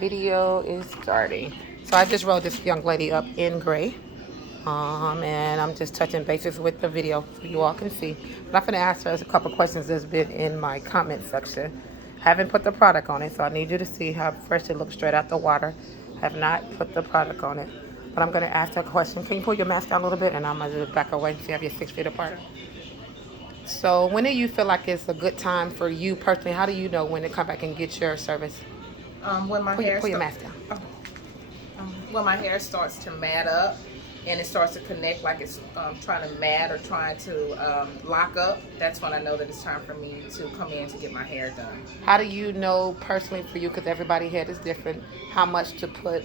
Video is starting. So I just rolled this young lady up in gray. And I'm just touching bases with the video so you all can see. But I'm going to ask her a couple questions that's been in my comment section. Haven't put the product on it, so I need you to see how fresh it looks straight out the water. Have not put the product on it. But I'm going to ask her a question. Can you pull your mask down a little bit? And I'm going to back away and see if you're 6 feet apart. So when do you feel like it's a good time for you personally? How do you know when to come back and get your service? When my hair Pull your mask down. when my hair starts to mat up and it starts to connect like it's trying to mat or trying to lock up, that's when I know that it's time for me to come in to get my hair done. How do you know personally for you, because everybody's head is different, how much to put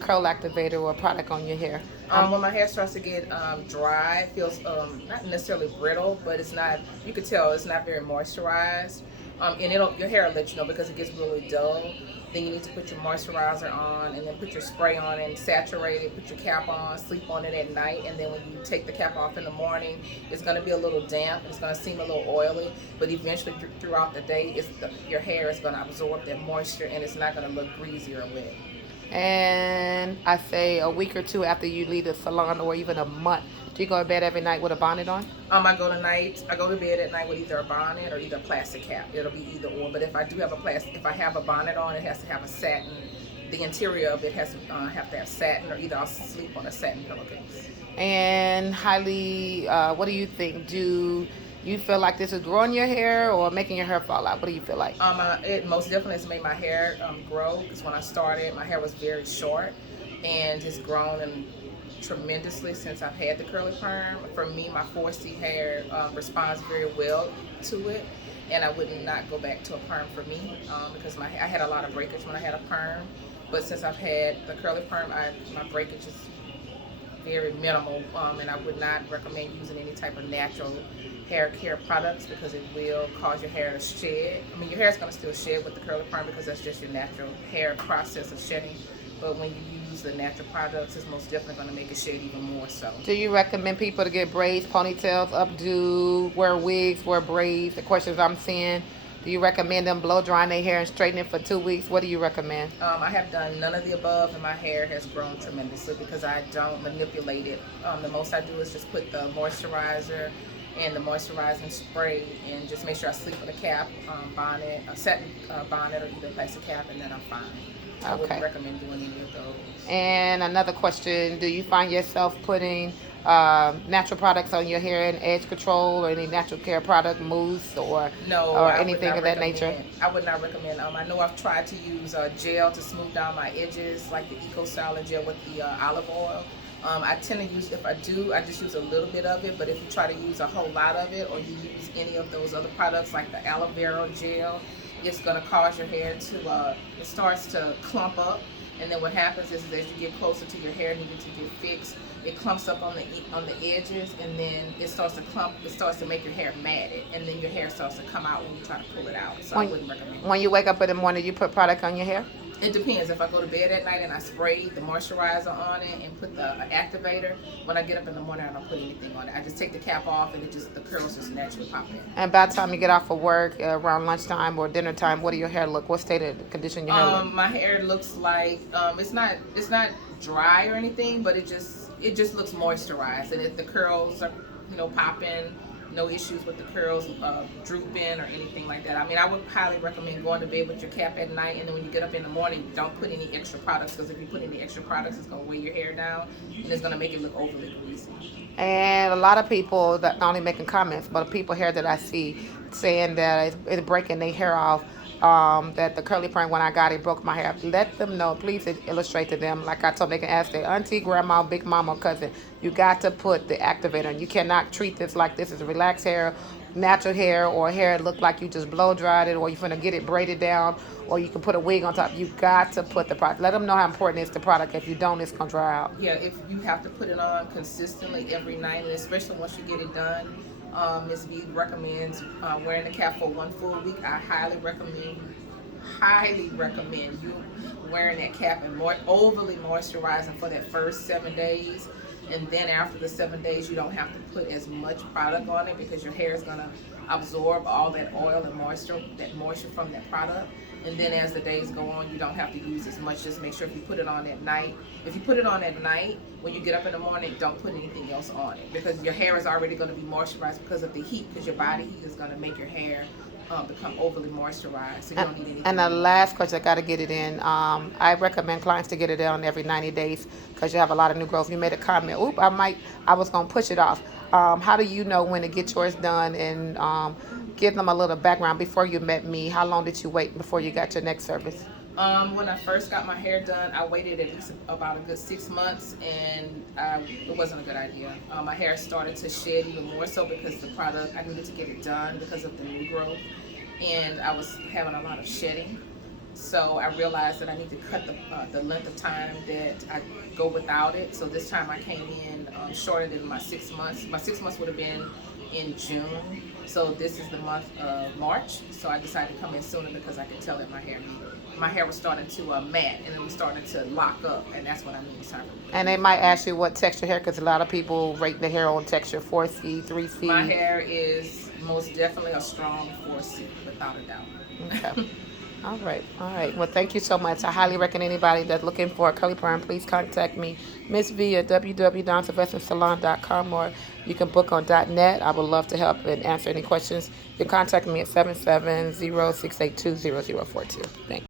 curl activator or product on your hair? When my hair starts to get dry, it feels not necessarily brittle, but it's not. You could tell it's not very moisturized, and your hair will let you know because it gets really dull. Then you need to put your moisturizer on, and then put your spray on and saturate it. Put your cap on, sleep on it at night, and then when you take the cap off in the morning, it's going to be a little damp. It's going to seem a little oily, but eventually throughout the day, your hair is going to absorb that moisture, and it's not going to look greasy or wet. And I say a week or two after you leave the salon, or even a month, do you go to bed every night with a bonnet on? I go to bed at night with either a bonnet or either a plastic cap. It'll be either or. But if I do have if I have a bonnet on, it has to have a satin. The interior of it has to have to have satin, or either I'll sleep on a satin pillowcase. And highly, what do you think? Do you feel like this is growing your hair or making your hair fall out? What do you feel like? It most definitely has made my hair grow, because when I started, my hair was very short, and it's grown and tremendously since I've had the curly perm. For me, my 4C hair responds very well to it, and I would not go back to a perm for me because I had a lot of breakage when I had a perm. But since I've had the curly perm, my breakage is very minimal, and I would not recommend using any type of natural hair care products because it will cause your hair to shed. I mean, your hair is going to still shed with the curly perm because that's just your natural hair process of shedding. But when you use the natural products, it's most definitely going to make it shed even more so. Do you recommend people to get braids, ponytails, updo, wear wigs, wear braids? The questions I'm seeing. Do you recommend them blow drying their hair and straightening it for 2 weeks? What do you recommend? I have done none of the above, and my hair has grown tremendously because I don't manipulate it. The most I do is just put the moisturizer and the moisturizing spray, and just make sure I sleep with a cap, bonnet, a satin bonnet, or either plastic cap, and then I'm fine. I wouldn't recommend doing any of those. And another question, do you find yourself putting natural products on your hair and edge control, or any natural care product, mousse, or anything of that nature? I would not recommend. I know I've tried to use gel to smooth down my edges, like the Eco Styling gel with the olive oil. I tend to use, if I do, I just use a little bit of it. But if you try to use a whole lot of it, or you use any of those other products like the aloe vera gel, it's going to cause your hair to, it starts to clump up. And then what happens is as you get closer to your hair needing to get fixed, it clumps up on the edges, and then it starts to clump. It starts to make your hair matted, and then your hair starts to come out when you try to pull it out. So I wouldn't recommend it. When you wake up in the morning, you put product on your hair? It depends. If I go to bed at night and I spray the moisturizer on it and put the activator, when I get up in the morning, I don't put anything on it. I just take the cap off, and the curls just naturally pop in. And by the time you get off of work, around lunchtime or dinner time, what do your hair look? What state of condition your hair look? My hair looks like it's not dry or anything, but it just looks moisturized, and if the curls are popping. No issues with the curls drooping or anything like that. I mean, I would highly recommend going to bed with your cap at night, and then when you get up in the morning, don't put any extra products, because if you put any extra products, it's going to weigh your hair down, and it's going to make it look overly greasy. And a lot of people, that not only making comments, but people here that I see saying that it's breaking their hair off, that the curly perm, when I got it, broke my hair. Let them know. Please illustrate to them. Like I told them, they can ask their auntie, grandma, big mama, cousin. You got to put the activator on. You cannot treat this like this is relaxed hair, natural hair, or hair look like you just blow dried it, or you're going to get it braided down, or you can put a wig on top. You got to put the product. Let them know how important it is, the product. If you don't, it's going to dry out. Yeah, if you have to put it on consistently every night, and especially once you get it done, Ms. V recommends wearing the cap for 1 full week. I highly recommend you wearing that cap and more overly moisturizing for that first 7 days. And then after the 7 days, you don't have to put as much product on it, because your hair is going to absorb all that oil and moisture from that product. And then as the days go on, you don't have to use as much. Just make sure if you put it on at night. If you put it on at night, when you get up in the morning, don't put anything else on it, because your hair is already going to be moisturized because of the heat, because your body heat is going to make your hair become overly moisturized. So you don't need anything. And the last question, I got to get it in. I recommend clients to get it done every 90 days because you have a lot of new growth. You made a comment, oop, I was going to push it off. How do you know when to get yours done? And give them a little background. Before you met me, how long did you wait before you got your next service? When I first got my hair done, I waited at least about a good 6 months, and it wasn't a good idea. My hair started to shed even more so because the product, I needed to get it done because of the new growth, and I was having a lot of shedding. So I realized that I need to cut the length of time that I go without it. So this time I came in shorter than my 6 months. My 6 months would have been in June. So this is the month of March. So I decided to come in sooner because I could tell that my hair was starting to mat, and it was starting to lock up, and that's what I mean. It's time for me. And they might ask you what texture hair, because a lot of people rate the hair on texture, 4C, 3C. My hair is most definitely a strong 4C, without a doubt. Okay. All right. Well, thank you so much. I highly recommend anybody that's looking for a curly perm, please contact me, Miss V, at www.donsylvestersalon.com, or you can book on .net. I would love to help and answer any questions. You can contact me at 770-682-0042. Thanks.